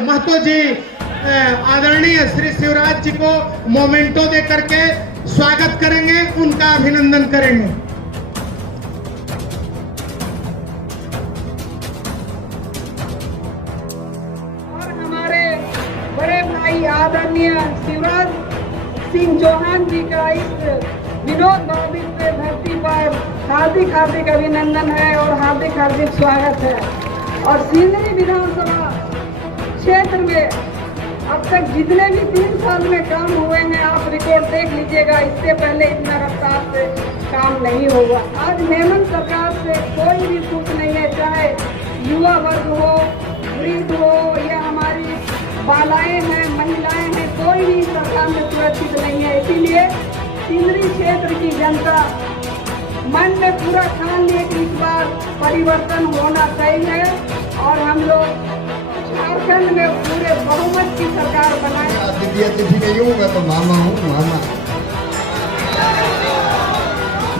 महतो जी आदरणीय श्री शिवराज जी को मोमेंटो दे करके स्वागत करेंगे, उनका अभिनंदन करेंगे। और हमारे बड़े भाई आदरणीय शिवराज सिंह चौहान जी का इस विनोद भाविक पे धरती पर हार्दिक हार्दिक अभिनंदन है और हार्दिक हार्दिक स्वागत है। और सिंदरी विधानसभा क्षेत्र में अब तक जितने भी 3 साल में काम हुए हैं, आप रिकॉर्ड देख लीजिएगा, इससे पहले इतना रफ्तार से काम नहीं होगा। आज हेमंत सरकार से कोई भी खुश नहीं है, चाहे युवा वर्ग हो, वृद्ध हो या हमारी बालाएं हैं, महिलाएं हैं, कोई भी सरकार में सुरक्षित नहीं है। इसीलिए सिंदरी क्षेत्र की जनता मन में पूरा ठान लिए कि इस बार परिवर्तन होना चाहिए और हम लोग झारखंड में पूरे बहुमत की सरकार बनाए। द्वितीय अतिथि नहीं हूँ, मैं तो मामा हूँ।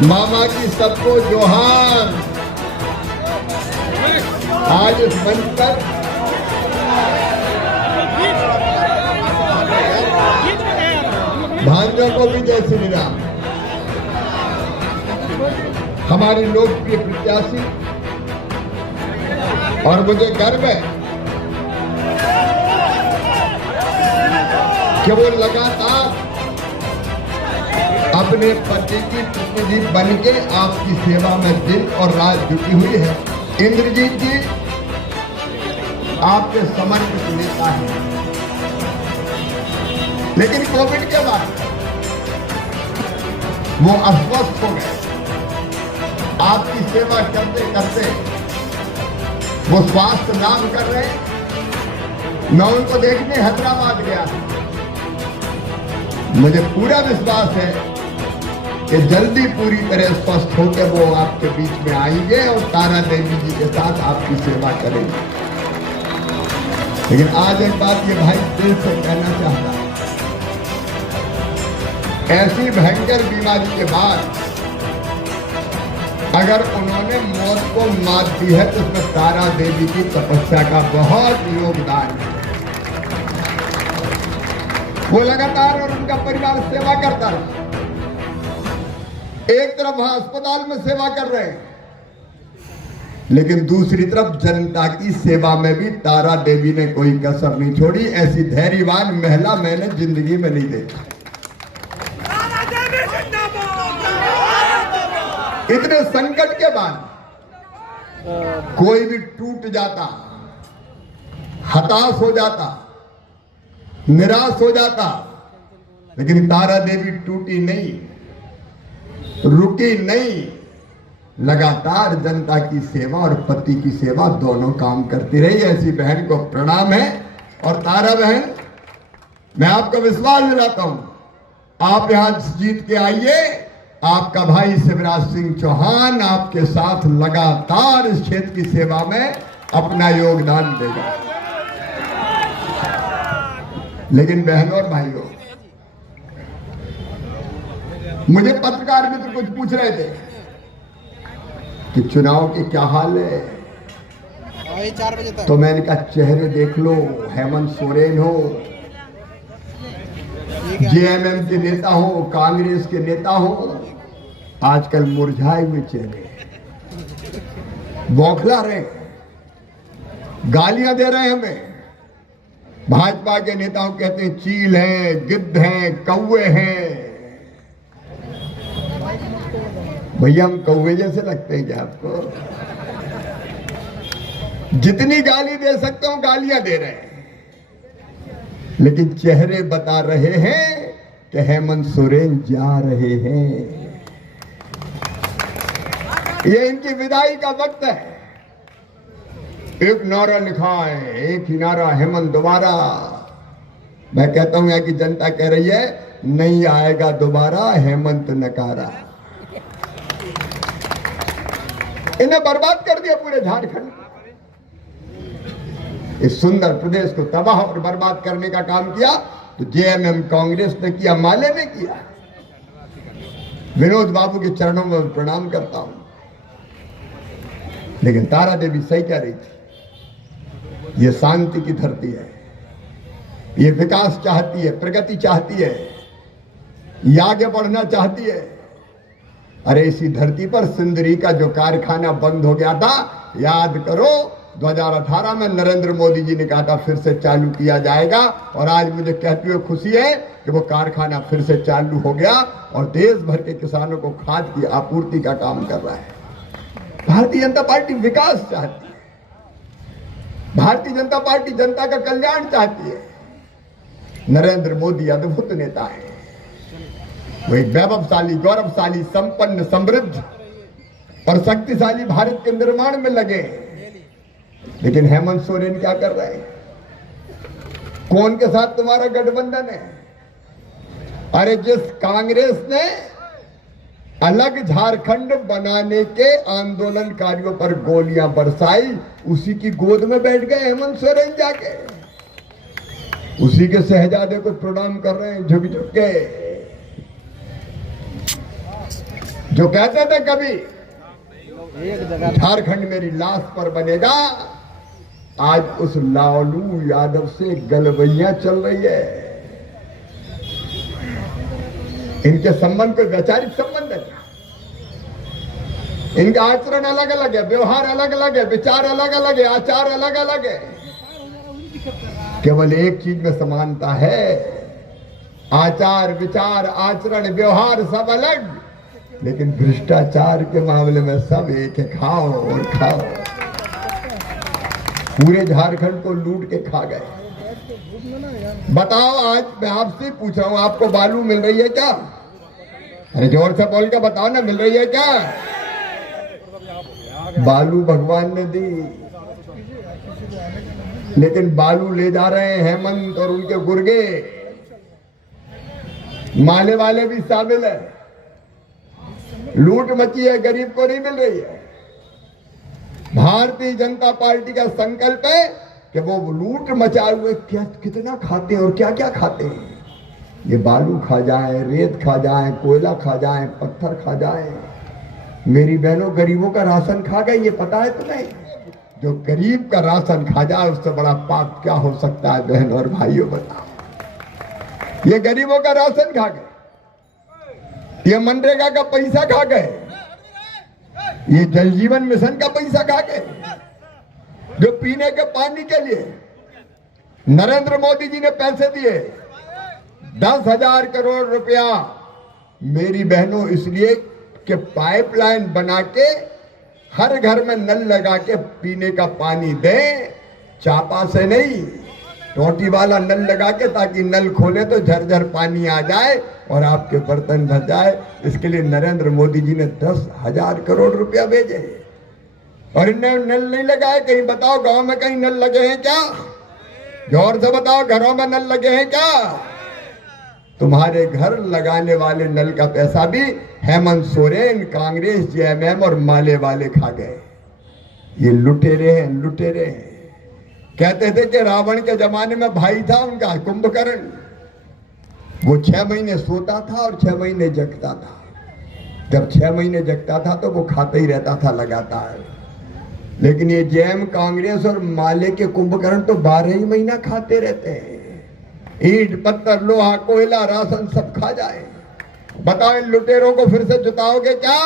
मामा की सबको जोहार। आज इस मंच पर भांजों को भी जय श्री राम। हमारी लोकप्रिय प्रत्याशी और मुझे गर्व है कि वो लगातार अपने पति की प्रतिनिधि बन के आपकी सेवा में दिन और रात जुटी हुई है। इंद्रजीत जी आपके समर्पित नेता हैं, लेकिन कोविड के बाद वो अस्वस्थ हो गए। आपकी सेवा करते करते वो स्वास्थ्य लाभ कर रहे हैं। मैं उनको देखने हैदराबाद गया था। मुझे पूरा विश्वास है कि जल्दी पूरी तरह स्वस्थ होकर वो आपके बीच में आएंगे और तारा देवी जी के साथ आपकी सेवा करेंगे। लेकिन आज एक बात ये भाई दिल से कहना चाहता हूं, ऐसी भयंकर बीमारी के बाद अगर उन्होंने मौत को मात दी है तो उसमें तारा देवी की तपस्या का बहुत योगदान है। वो लगातार और उनका परिवार सेवा करता रहा। एक तरफ वहां अस्पताल में सेवा कर रहे हैं, लेकिन दूसरी तरफ जनता की सेवा में भी तारा देवी ने कोई कसर नहीं छोड़ी। ऐसी धैर्यवान महिला मैंने जिंदगी में नहीं देखी। इतने संकट के बाद कोई भी टूट जाता, हताश हो जाता, निराश हो जाता, लेकिन तारा देवी टूटी नहीं, रुकी नहीं। लगातार जनता की सेवा और पति की सेवा दोनों काम करती रही। ऐसी बहन को प्रणाम है। और तारा बहन, मैं आपको विश्वास दिलाता हूं, आप यहां जीत के आइए। आपका भाई शिवराज सिंह चौहान आपके साथ लगातार इस क्षेत्र की सेवा में अपना योगदान देगा। लेकिन बहनों और भाइयों, मुझे पत्रकार मित्र कुछ पूछ रहे थे कि चुनाव की क्या हाल है, 4 बजे तक। तो मैंने कहा चेहरे देख लो, हेमंत सोरेन हो, जेएमएम के नेता हो, कांग्रेस के नेता हो, आजकल मुरझाए हुए चेहरे, बौखला रहे, गालियां दे रहे हैं हमें। भाजपा के नेताओं कहते हैं चील हैं, गिद्ध हैं, कौवे हैं। भैया हम कौवे जैसे लगते हैं क्या आपको? जितनी गाली दे सकते हो गालियां दे रहे हैं, लेकिन चेहरे बता रहे हैं कि हेमंत सोरेन जा रहे हैं। ये इनकी विदाई का वक्त है। एक नारा लिखा है, एक ही नारा, हेमंत दोबारा। मैं कहता हूं यहाँ की जनता कह रही है नहीं आएगा दोबारा हेमंत नकारा। इन्हें बर्बाद कर दिया पूरे झारखंड। इस सुंदर प्रदेश को तबाह और बर्बाद करने का काम किया तो जेएमएम कांग्रेस ने किया, माले ने किया। विनोद बाबू के चरणों में प्रणाम करता हूं। लेकिन तारा देवी सही कह रही थी, ये शांति की धरती है। ये विकास चाहती है, प्रगति चाहती है, ये आगे बढ़ना चाहती है। अरे इसी धरती पर सिंदरी का जो कारखाना बंद हो गया था, याद करो 2018 में नरेंद्र मोदी जी ने कहा था फिर से चालू किया जाएगा, और आज मुझे कहते हुए खुशी है कि वो कारखाना फिर से चालू हो गया और देश भर के किसानों को खाद की आपूर्ति का काम कर रहा है। भारतीय जनता पार्टी विकास चाहती है, भारतीय जनता पार्टी जनता का कल्याण चाहती है। नरेंद्र मोदी अद्भुत नेता है, वो एक वैभवशाली, गौरवशाली, संपन्न, समृद्ध और शक्तिशाली भारत के निर्माण में लगे। लेकिन हेमंत सोरेन क्या कर रहे हैं? कौन के साथ तुम्हारा गठबंधन है? अरे जिस कांग्रेस ने अलग झारखंड बनाने के आंदोलनकारियों पर गोलियां बरसाई, उसी की गोद में बैठ गए हेमंत सोरेन जाके, उसी के शहजादे को प्रणाम कर रहे हैं झुक झुक के। जो कहते थे कभी झारखंड मेरी लाश पर बनेगा, आज उस लालू यादव से गलबैया चल रही है। इनके संबंध कोई वैचारिक संबंध है, इनका आचरण अलग अलग है, व्यवहार अलग अलग है, विचार अलग अलग है, आचार अलग अलग है। केवल एक चीज में समानता है, आचार, विचार, आचरण, व्यवहार सब अलग, लेकिन भ्रष्टाचार के मामले में सब एक है, खाओ और खाओ। पूरे झारखंड को लूट के खा गए। बताओ, आज मैं आपसे पूछ रहा हूं, आपको बालू मिल रही है क्या? अरे जोर से बोल के बताओ ना, मिल रही है क्या? बालू भगवान ने दी, लेकिन बालू ले जा रहे हैं हेमंत और उनके गुर्गे। माले वाले भी शामिल है। लूट मची है, गरीब को नहीं मिल रही है। भारतीय जनता पार्टी का संकल्प है कि वो लूट मचाए हुए क्या कितना खाते हैं और क्या क्या खाते हैं। ये बालू खा जाए, रेत खा जाए, कोयला खा जाए, पत्थर खा जाए। मेरी बहनों, गरीबों का राशन खा गए, ये पता है तुम्हें? जो गरीब का राशन खा जाए उससे बड़ा पाप क्या हो सकता है? बहन और भाइयों बताओ। ये गरीबों का राशन खा गए, ये मनरेगा का पैसा खा गए, ये जल जीवन मिशन का पैसा खा गए। जो पीने के पानी के लिए नरेंद्र मोदी जी ने पैसे दिए 10,000 करोड़ रुपया, मेरी बहनों, इसलिए कि पाइपलाइन बना के हर घर में नल लगा के पीने का पानी दे, चापा से नहीं, टोटी वाला नल लगा के, ताकि नल खोले तो झरझर पानी आ जाए और आपके बर्तन भर जाए। इसके लिए नरेंद्र मोदी जी ने 10,000 करोड़ रुपया भेजे। और इनने नल नहीं लगाए। कहीं बताओ, गांव में कहीं नल लगे हैं क्या? जोर से बताओ, घरों में नल लगे हैं क्या? तुम्हारे घर लगाने वाले नल का पैसा भी हेमंत सोरेन, कांग्रेस, जेएमएम और माले वाले खा गए। ये लुटेरे हैं, लुटेरे हैं। कहते थे कि रावण के जमाने में भाई था उनका कुंभकर्ण, वो 6 महीने सोता था और 6 महीने जगता था। जब 6 महीने जगता था तो वो खाता ही रहता था लगातार। लेकिन ये जेएम, कांग्रेस और माले के कुंभकर्ण तो 12 ही महीना खाते रहते हैं। ईंट, पत्थर, लोहा, कोयला, राशन सब खा जाए। बताओ, इन लुटेरों को फिर से जुटाओगे क्या?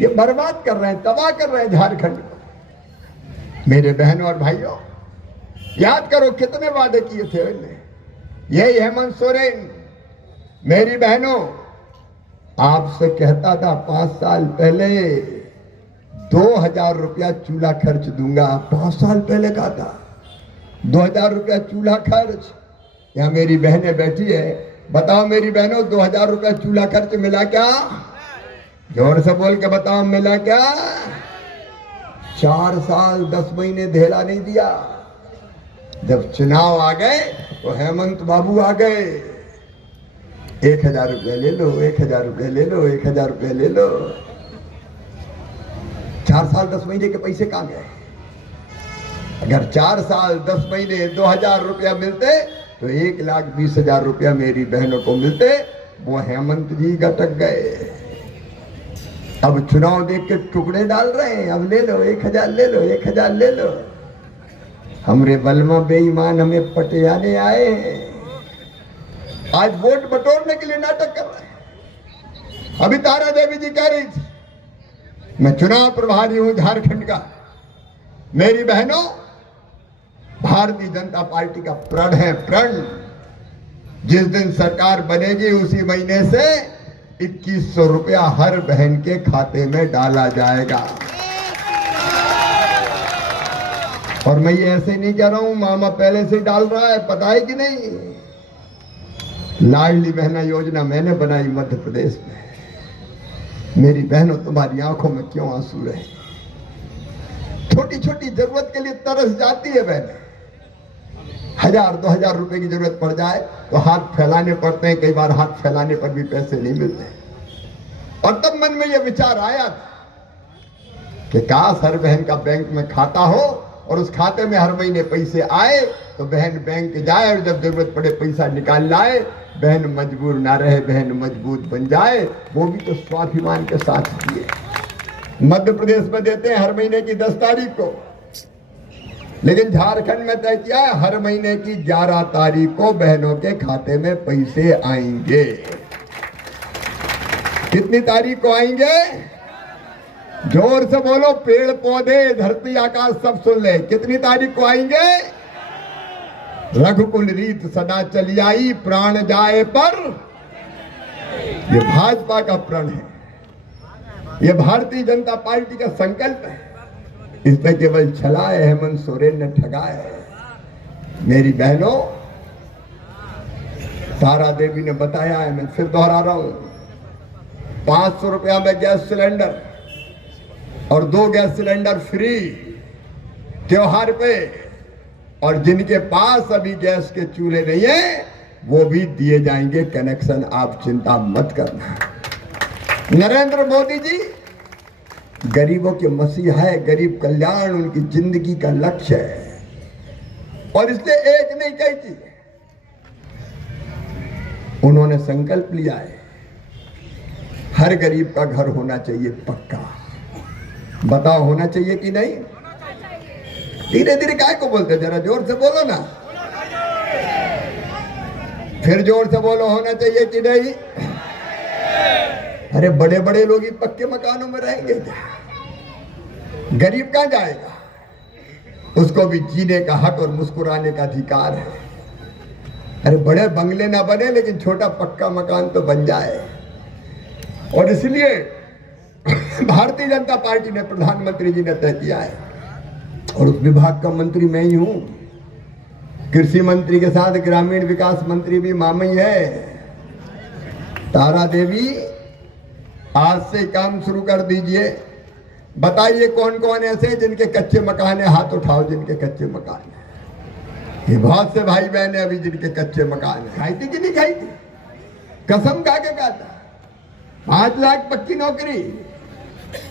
ये बर्बाद कर रहे हैं, तबाह कर रहे हैं झारखंड को। मेरे बहनों और भाइयों, याद करो कितने वादे किए थे इन्होंने। यही हेमंत सोरेन, मेरी बहनों, आपसे कहता था 5 साल पहले 2,000 रुपया चूल्हा खर्च दूंगा। 5 साल पहले कहा था 2,000 रुपया चूल्हा खर्च। यहाँ मेरी बहनें बैठी है, बताओ मेरी बहनों, 2,000 रुपया चूल्हा खर्च मिला क्या? जोर से बोल के बताओ, मिला क्या? 4 साल 10 महीने धेला नहीं दिया। जब चुनाव आ गए तो हेमंत बाबू आ गए, 1,000 रुपया ले लो, 1,000 रुपया ले लो, 1,000 रुपया ले लो। 4 साल 10 महीने के पैसे कहां गए? अगर 4 साल 10 महीने 2,000 रुपया मिलते तो 1,20,000 रुपया मेरी बहनों को मिलते। वो हेमंत जी गटक गए। अब चुनाव देख के टुकड़े डाल रहे हैं। अब ले लो 1,000, ले लो 1,000, ले लो। हमरे बलमा बेईमान हमें पटियाने आए हैं, आज वोट बटोरने के लिए नाटक कर रहे हैं। अभी तारा देवी जी कह रही थी मैं चुनाव प्रभारी हूं झारखंड का। मेरी बहनों, भारतीय जनता पार्टी का प्रण है, प्रण। जिस दिन सरकार बनेगी उसी महीने से 2100 रुपया हर बहन के खाते में डाला जाएगा। और मैं ये ऐसे नहीं कह रहा हूं, मामा पहले से डाल रहा है, पता है कि नहीं। लाडली बहना योजना मैंने बनाई मध्य प्रदेश में। मेरी बहनों, तुम्हारी आंखों में क्यों आंसू रहे? छोटी छोटी जरूरत के लिए तरस जाती है बहन। 1000-2000 रुपए की जरूरत पड़ जाए तो हाथ फैलाने पड़ते हैं, कई बार हाथ फैलाने पर भी पैसे नहीं मिलते। और तब मन में यह विचार आया कि काश हर बहन का बैंक में खाता हो और उस खाते में हर महीने पैसे आए तो बहन बैंक जाए और जब जरूरत पड़े पैसा निकाल लाए। बहन मजबूर ना रहे, बहन मजबूत बन जाए। वो भी तो स्वाभिमान के साथ दिए। मध्य प्रदेश में देते हैं हर महीने की 10 तारीख को, लेकिन झारखंड में तय किया है हर महीने की 11 तारीख को बहनों के खाते में पैसे आएंगे। कितनी तारीख को आएंगे? जोर से बोलो, पेड़ पौधे धरती आकाश सब सुन ले। कितनी तारीख को आएंगे? रघुकुल रीत सदा चली आई, प्राण जाए पर। ये भाजपा का प्रण है, ये भारतीय जनता पार्टी का संकल्प है। इसमें केवल छलाए हेमंत सोरेन ने ठगाए है। मेरी बहनों, तारा देवी ने बताया है, मैं फिर दोहरा रहा हूं, 500 रुपया में गैस सिलेंडर और 2 गैस सिलेंडर फ्री त्योहार पे। और जिनके पास अभी गैस के चूल्हे नहीं है वो भी दिए जाएंगे कनेक्शन, आप चिंता मत करना। नरेंद्र मोदी जी गरीबों के मसीहा है, गरीब कल्याण उनकी जिंदगी का लक्ष्य है। और इसलिए एक नहीं कई चीज उन्होंने संकल्प लिया है, हर गरीब का घर होना चाहिए पक्का। बताओ होना चाहिए कि नहीं? धीरे धीरे काय को बोलते, जरा जोर से बोलो ना, फिर जोर से बोलो, होना चाहिए कि नहीं? अरे बड़े बड़े लोग ही पक्के मकानों में रहेंगे क्या? गरीब कहां जाएगा? उसको भी जीने का हक और मुस्कुराने का अधिकार है। अरे बड़े बंगले ना बने लेकिन छोटा पक्का मकान तो बन जाए। और इसलिए भारतीय जनता पार्टी ने, प्रधानमंत्री जी ने तय किया है, और उस विभाग का मंत्री मैं ही हूं। कृषि मंत्री के साथ ग्रामीण विकास मंत्री भी मामा ही है। तारा देवी, आज से काम शुरू कर दीजिए। बताइए कौन कौन ऐसे जिनके कच्चे मकान है, हाथ उठाओ जिनके कच्चे मकान है। ये बहुत से भाई बहन है अभी जिनके कच्चे मकान है। खाई थी कि नहीं खाई थी? कसम खा के कहा था 5 लाख पक्की नौकरी,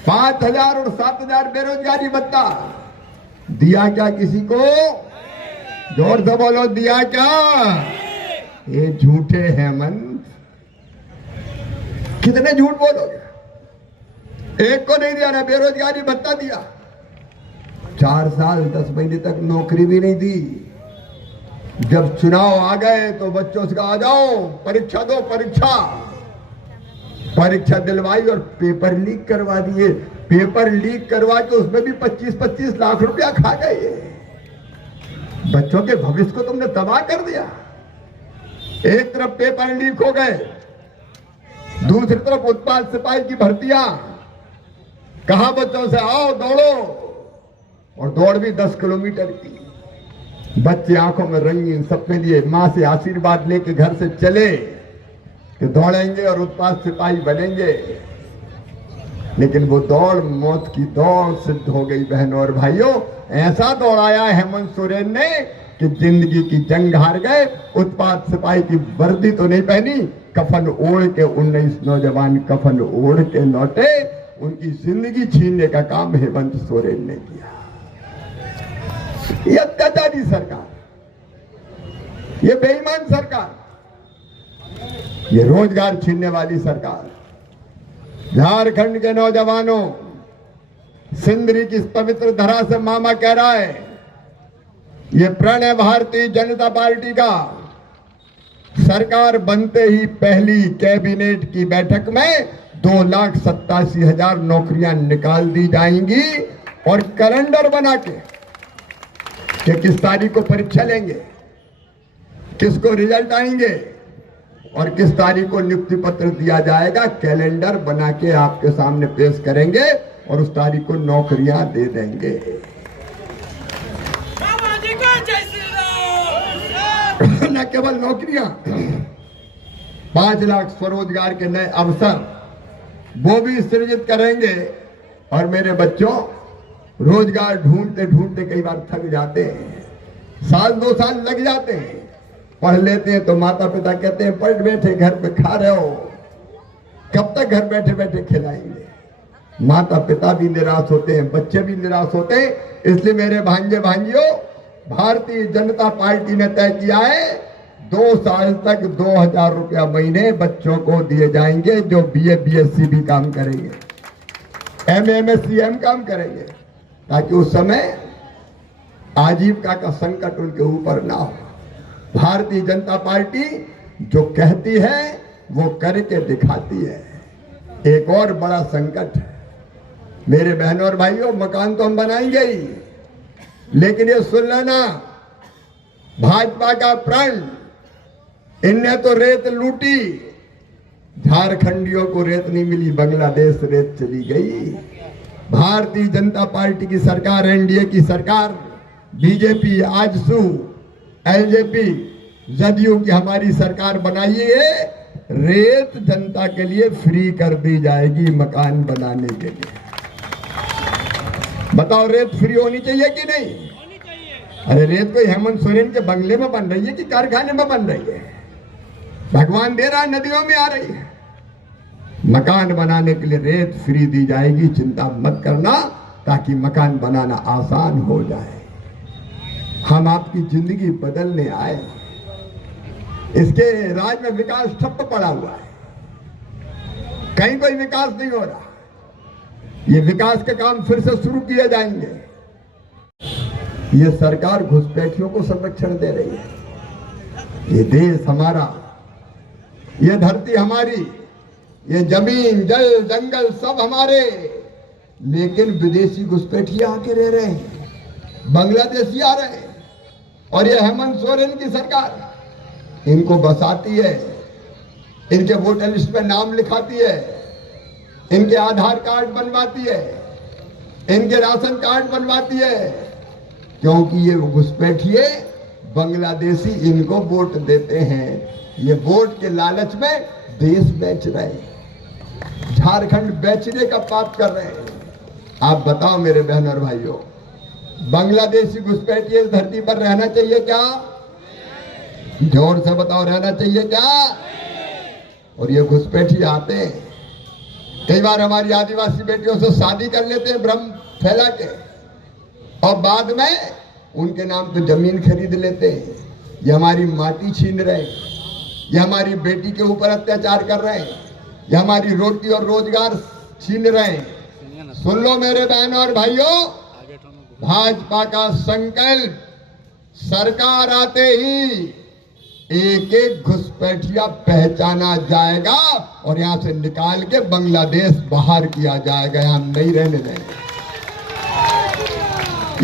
5000 और 7000 बेरोजगारी भत्ता। दिया क्या किसी को? जोर से बोलो, दिया क्या? ये झूठे हेमंत, कितने झूठ बोलोगे? एक को नहीं दिया ना बेरोजगारी भत्ता दिया, 4 साल 10 महीने तक नौकरी भी नहीं दी। जब चुनाव आ गए तो बच्चों से कहा, आ जाओ परीक्षा दो, परीक्षा दिलवाई और पेपर लीक करवा दिए। पेपर लीक करवा के उसमें भी 25-25 लाख रुपया खा गए। बच्चों के भविष्य को तुमने तबाह कर दिया। एक तरफ पेपर लीक हो गए, दूसरी तरफ उत्पाद सिपाही की भर्तियां। कहा बच्चों से आओ दौड़ो, और दौड़ भी 10 किलोमीटर की। बच्चे आंखों में रंगीन सपने लिए मां से आशीर्वाद लेके घर से चले कि दौड़ेंगे और उत्पाद सिपाही बनेंगे। लेकिन वो दौड़ मौत की दौड़ सिद्ध हो गई। बहनों और भाइयों, ऐसा दौड़ाया हेमंत सोरेन ने कि जिंदगी की जंग हार गए। उत्पाद सिपाही की वर्दी तो नहीं पहनी, कफन ओढ़ के 19 नौजवान कफन ओढ़ के लौटे। उनकी जिंदगी छीनने का काम हेमंत सोरेन ने किया। ये अत्याचारी सरकार, ये बेईमान सरकार, ये रोजगार छीनने वाली सरकार। झारखंड के नौजवानों, सिंदरी की इस पवित्र धरा से मामा कह रहा है ये प्रण है भारतीय जनता पार्टी का। सरकार बनते ही पहली कैबिनेट की बैठक में 2,87,000 नौकरियां निकाल दी जाएंगी और कैलेंडर बना के कि किस तारीख को परीक्षा लेंगे, किसको रिजल्ट आएंगे और किस तारीख को नियुक्ति पत्र दिया जाएगा, कैलेंडर बना के आपके सामने पेश करेंगे और उस तारीख को नौकरियां दे देंगे। न केवल नौकरियां, 5 लाख स्वरोजगार के नए अवसर वो भी सृजित करेंगे। और मेरे बच्चों, रोजगार ढूंढते ढूंढते कई बार थक जाते हैं, 1-2 साल लग जाते हैं, पढ़ लेते हैं तो माता पिता कहते हैं पढ़ बैठे घर पे खा रहे हो, कब तक घर बैठे बैठे खिलाएंगे। माता पिता भी निराश होते हैं, बच्चे भी निराश होते हैं। इसलिए मेरे भांजे भांजियों, भारतीय जनता पार्टी ने तय किया है 2 साल तक 2,000 रुपया महीने बच्चों को दिए जाएंगे जो BA BSc भी काम करेंगे, MA MSc M काम करेंगे, ताकि उस समय आजीविका का संकट उनके ऊपर ना हो। भारतीय जनता पार्टी जो कहती है वो करके दिखाती है। एक और बड़ा संकट है मेरे बहनों और भाइयों, मकान तो हम बनाएंगे ही, लेकिन ये सुन लेना, भाजपा का प्रण, इनने तो रेत लूटी, झारखंडियों को रेत नहीं मिली, बांग्लादेश रेत चली गई। भारतीय जनता पार्टी की सरकार, NDA की सरकार, बीजेपी, आजसू, LJP, जदयू की हमारी सरकार बनाई है, रेत जनता के लिए फ्री कर दी जाएगी मकान बनाने के लिए। बताओ, रेत फ्री होनी चाहिए कि नहीं? अरे रेत कोई हेमंत सोरेन के बंगले में बन रही है कि कारखाने में बन रही है? भगवान दे रहा है, नदियों में आ रही है। मकान बनाने के लिए रेत फ्री दी जाएगी, चिंता मत करना, ताकि मकान बनाना आसान हो जाए। हम आपकी जिंदगी बदलने आए। इसके राज में विकास ठप्प पड़ा हुआ है, कहीं कोई विकास नहीं हो रहा। ये विकास के काम फिर से शुरू किए जाएंगे। ये सरकार घुसपैठियों को संरक्षण दे रही है। ये देश हमारा, ये धरती हमारी, ये जमीन, जल, जंगल सब हमारे, लेकिन विदेशी घुसपैठिए आके रह रहे हैं, बांग्लादेशी आ रहे हैं। और ये हेमंत सोरेन की सरकार इनको बसाती है, इनके वोटर लिस्ट में नाम लिखाती है, इनके आधार कार्ड बनवाती है, इनके राशन कार्ड बनवाती है, क्योंकि ये घुसपैठिए बांग्लादेशी इनको वोट देते हैं। ये वोट के लालच में देश बेच रहे हैं, झारखंड बेचने का पाप कर रहे हैं। आप बताओ मेरे बहन और भाइयों, बांग्लादेशी घुसपैठिए इस धरती पर रहना चाहिए क्या? जोर से बताओ, रहना चाहिए क्या? और ये घुसपैठिए आते हैं, कई बार हमारी आदिवासी बेटियों से शादी कर लेते हैं भ्रम फैला के, और बाद में उनके नाम पे जमीन खरीद लेते हैं। ये हमारी माटी छीन रहे हैं, ये हमारी बेटी के ऊपर अत्याचार कर रहे हैं, ये हमारी रोटी और रोजगार छीन रहे हैं। सुन लो मेरे बहनों और भाइयों, भाजपा का संकल्प, सरकार आते ही एक एक घुसपैठिया पहचाना जाएगा और यहां से निकाल के बांग्लादेश बाहर किया जाएगा, यहां नहीं रहने देंगे।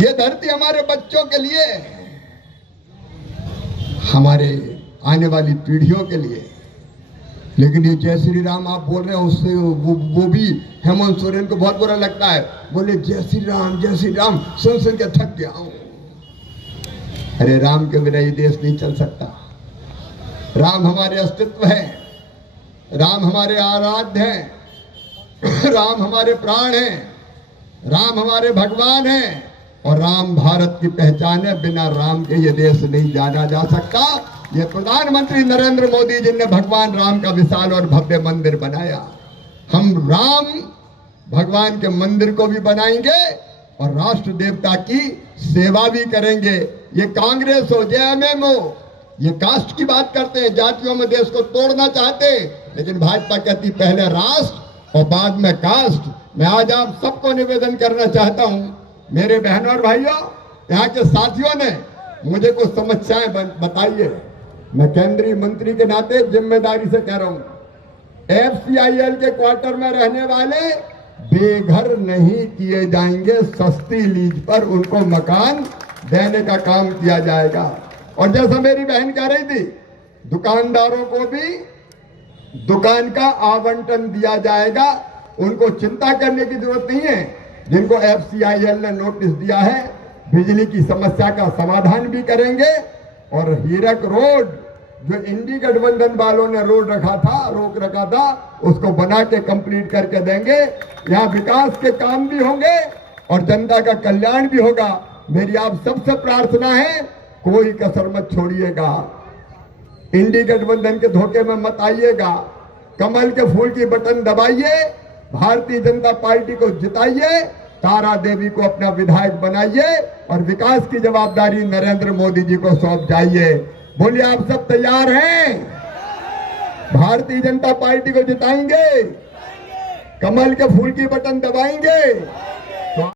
ये धरती हमारे बच्चों के लिए, हमारे आने वाली पीढ़ियों के लिए। लेकिन ये जय श्री राम आप बोल रहे हैं, उससे वो भी हेमंत सोरेन को बहुत बुरा लगता है। बोले जय श्री राम, जय श्री राम, सुन सुन के थक गया हूं। अरे राम के बिना ये देश नहीं चल सकता। राम हमारे अस्तित्व है, राम हमारे आराध्य हैं, राम हमारे प्राण हैं, राम हमारे भगवान हैं, और राम भारत की पहचान है। बिना राम के ये देश नहीं जाना जा सकता। ये प्रधानमंत्री नरेंद्र मोदी जी ने भगवान राम का विशाल और भव्य मंदिर बनाया। हम राम भगवान के मंदिर को भी बनाएंगे और राष्ट्र देवता की सेवा भी करेंगे। ये कांग्रेस हो, JMM हो, ये कास्ट की बात करते हैं, जातियों में देश को तोड़ना चाहते हैं, लेकिन भाजपा कहती पहले राष्ट्र और बाद में कास्ट। मैं आज आप सबको निवेदन करना चाहता हूं, मेरे बहनों और भाइयों, यहाँ के साथियों ने मुझे कुछ समस्याएं बताइए। मैं केंद्रीय मंत्री के नाते जिम्मेदारी से कह रहा हूं, FCIL के क्वार्टर में रहने वाले बेघर नहीं किए जाएंगे, सस्ती लीज पर उनको मकान देने का काम किया जाएगा। और जैसा मेरी बहन कह रही थी, दुकानदारों को भी दुकान का आवंटन दिया जाएगा, उनको चिंता करने की जरूरत नहीं है। जिनको FCIL ने नोटिस दिया है, बिजली की समस्या का समाधान भी करेंगे। और हीरक रोड जो इंडी गठबंधन वालों ने रोक रखा था, उसको बना के कंप्लीट करके देंगे। यहाँ विकास के काम भी होंगे और जनता का कल्याण भी होगा। मेरी आप सबसे प्रार्थना है, कोई कसर मत छोड़िएगा, इंडी गठबंधन के धोखे में मत आइएगा, कमल के फूल की बटन दबाइए, भारतीय जनता पार्टी को जिताइए, तारा देवी को अपना विधायक बनाइए और विकास की जवाबदारी नरेंद्र मोदी जी को सौंप जाइए। बोलिए, आप सब तैयार हैं? भारतीय जनता पार्टी को जिताएंगे, कमल के फूल की बटन दबाएंगे।